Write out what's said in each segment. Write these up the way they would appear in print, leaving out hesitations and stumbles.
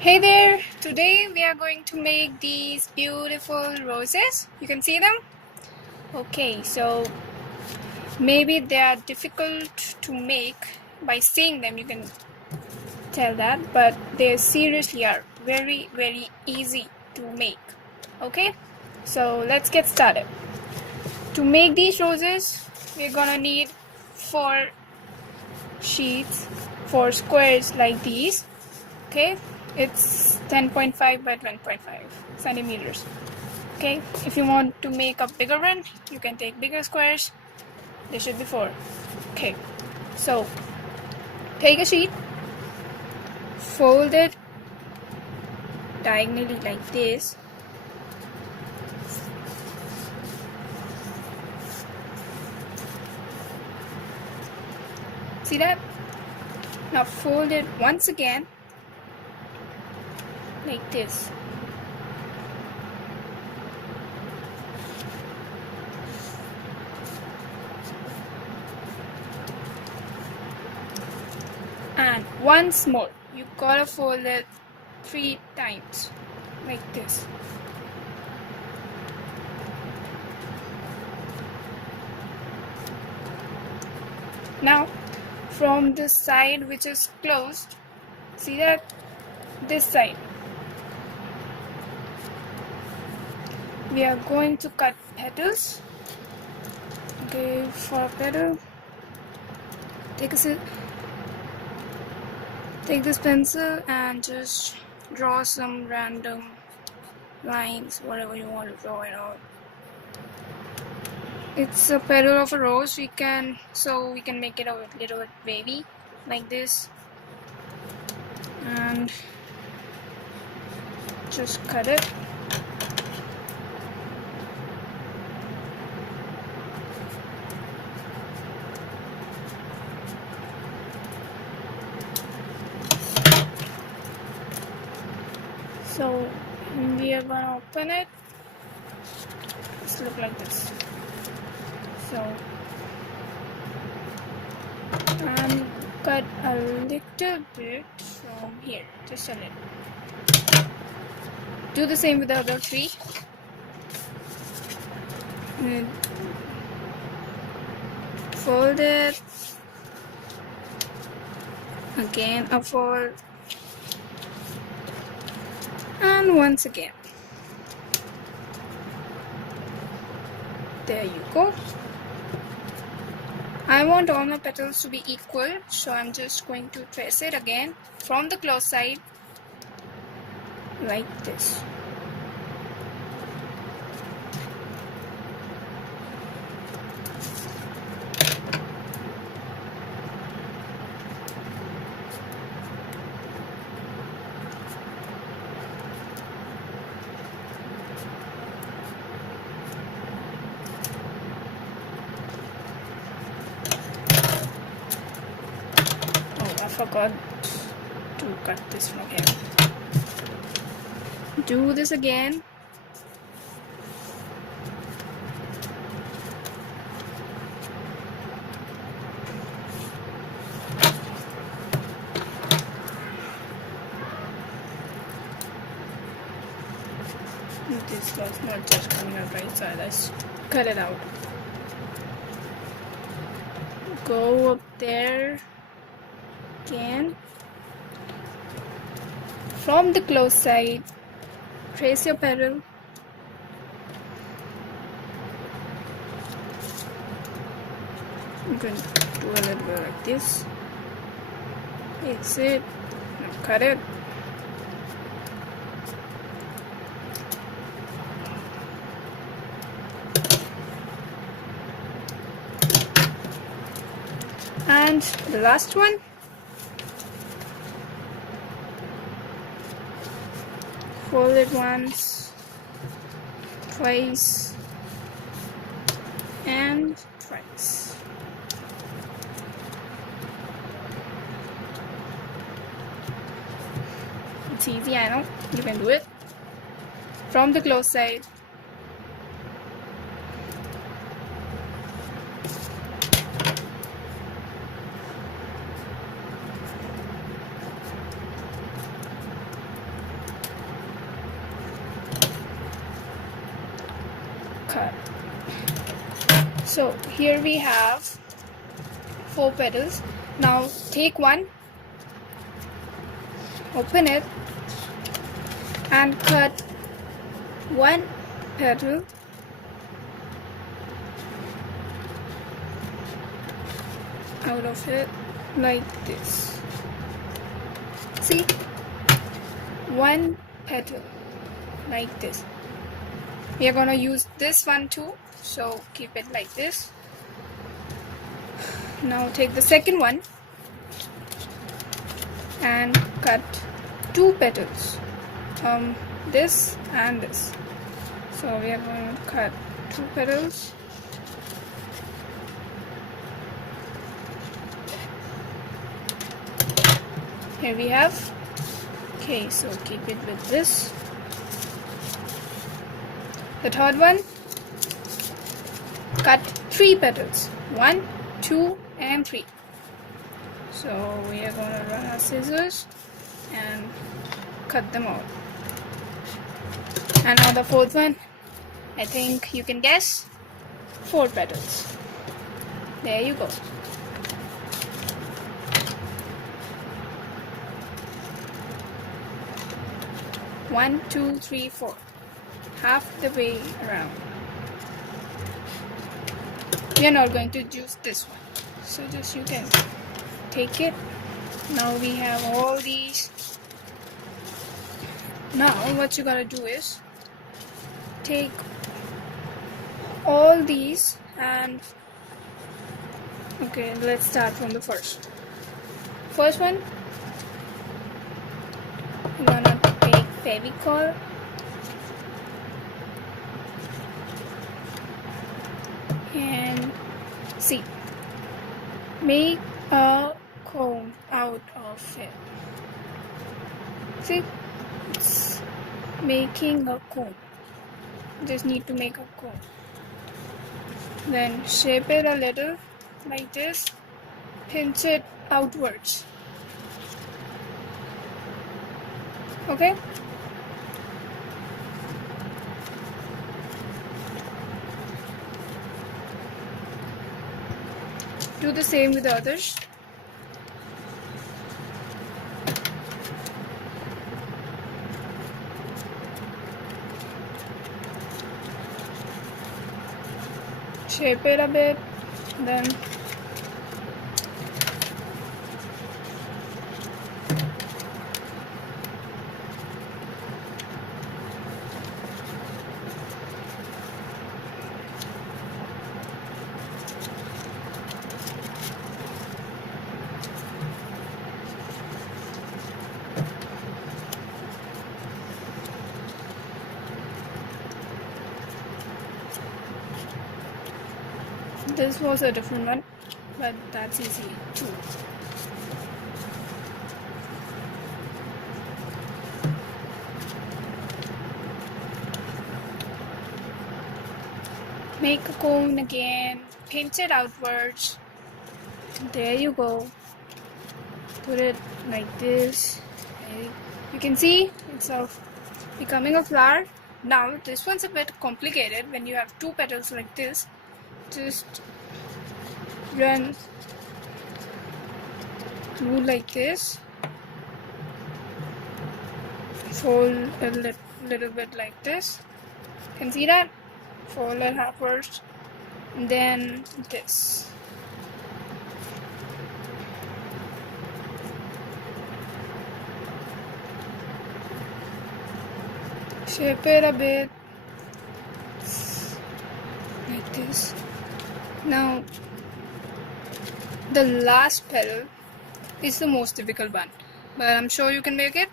Hey there! Today we are going to make these beautiful roses. You can see them? Okay, so maybe they are difficult to make. By seeing them you can tell that, but they seriously are very easy to make. Okay, so let's get started. To make these roses we're gonna need 4 sheets, 4 squares like these. Okay, it's 10.5 by 10.5 centimeters. Okay, if you want to make a bigger one you can take bigger squares. There should be 4. Okay, so take a sheet, fold it diagonally like this, see that? Now fold it once again like this. And once more, you gotta fold it 3 times like this. Now from the side which is closed, see that? This side we are going to cut petals. Okay, for a petal, take this pencil and just draw some random lines, whatever you want to draw it out. It's a petal of a rose. We can make it a little bit wavy like this, and just cut it. So we are gonna open it. It's look like this. So and cut a little bit from here, just a little. Do the same with the other 3. And fold it again, a fold, and once again. There you go. I want all my petals to be equal, so I'm just going to trace it again from the close side like this. I forgot to cut this from here. Do this again. This was not just coming out right side. I cut it out. Go up there again. From the close side, trace your petal. You can do a little bit like this. That's it. Now cut it. And the last one. Fold it once, twice, and twice. It's easy, I know. You can do it. From the close side, cut. So here we have 4 petals. Now take one, open it, and cut one petal out of it like this. See? One petal like this. We are gonna use this one too, so keep it like this. Now take the second one and cut 2 petals, this and this. So we are going to cut 2 petals. Here we have. Okay, so keep it with this. The third one, cut 3 petals. 1, 2, and 3. So we are going to run our scissors and cut them out. And now the fourth one, I think you can guess, 4 petals. There you go. One, two, three, 4. Half the way around. We are not going to use this one, so just you can take it. Now we have all these. Now what you gotta do is take all these and okay, let's start from the first one. You're gonna take Fevicol and see, make a cone out of it. See, it's making a cone. Just need to make a cone. Then shape it a little like this, pinch it outwards. Okay? Do the same with the others. Shape it a bit, then this was a different one, but that's easy too. Make a cone again, pinch it outwards. There you go. Put it like this. You can see it's becoming a flower. Now this one's a bit complicated when you have 2 petals like this. Just run through like this, fold a little bit like this. Can see that? Fold it halfwards, and then this. Shape it a bit like this. Now the last petal is the most difficult one, but I'm sure you can make it.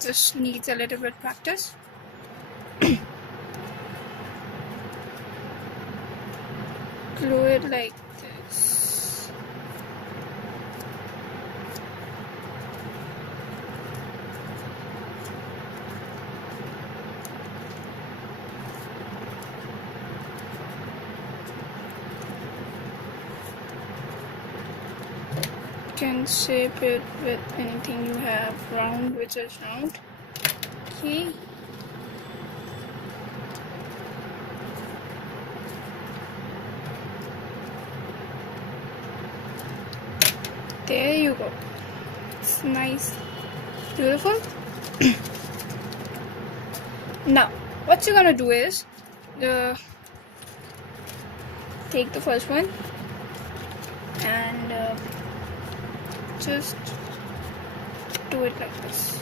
Just needs a little bit practice. Glue it like this. You can shape it with anything you have round, which is round. Okay. you go. It's nice, beautiful. Now what you're gonna do is take the first one and just do it like this.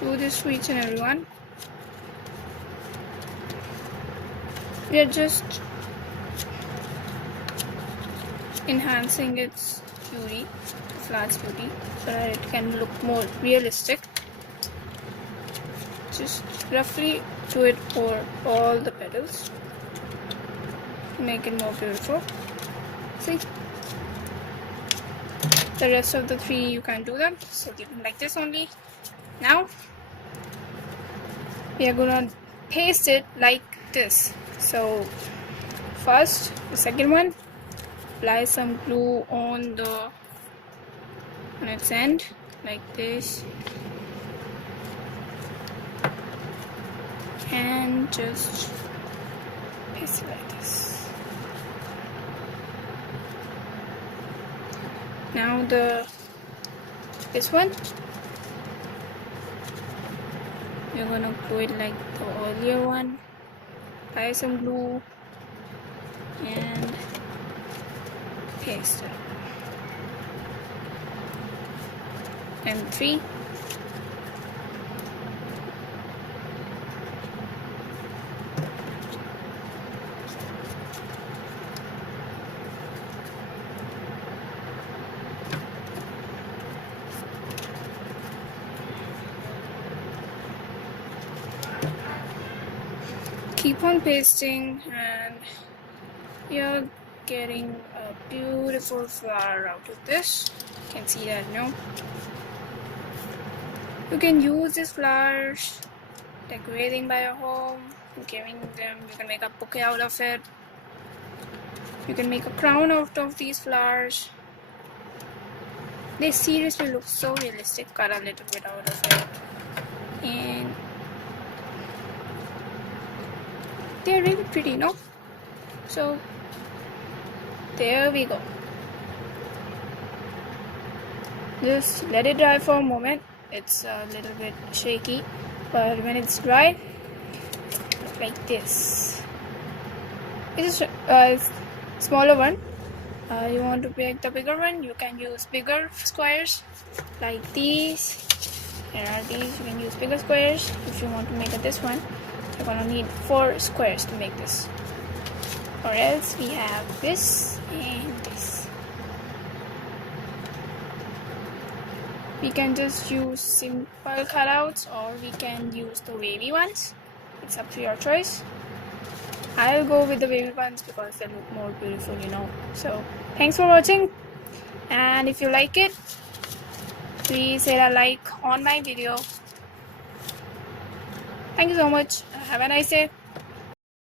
Do this for each and every one. We are just enhancing its beauty, the flower's beauty, so that it can look more realistic. Just roughly do it for all the petals to make it more beautiful. See? The rest of the three you can do them, so leave them like this only. Now we are gonna paste it like this. So first, the second one, apply some glue on its end like this, and just paste it like this. Now this one, you're gonna glue it like the earlier one. Apply some glue and paste it. And 3. Keep on pasting and you're getting a beautiful flower out of this. You can see that, no? You can use these flowers decorating by your home, giving them, you can make a bouquet out of it. You can make a crown out of these flowers. They seriously look so realistic. Cut a little bit out of it. And they're really pretty, no? So there we go. Just let it dry for a moment. It's a little bit shaky, but when it's dry, like this. This is a smaller one. You want to make the bigger one, you can use bigger squares like these. There are these, you can use bigger squares. If you want to make it this one, you're gonna need 4 squares to make this. Or else we have this and this. We can just use simple cutouts or we can use the wavy ones. It's up to your choice. I'll go with the wavy ones because they look more beautiful, you know. So thanks for watching, and if you like it, please hit a like on my video. Thank you so much. Have a nice day.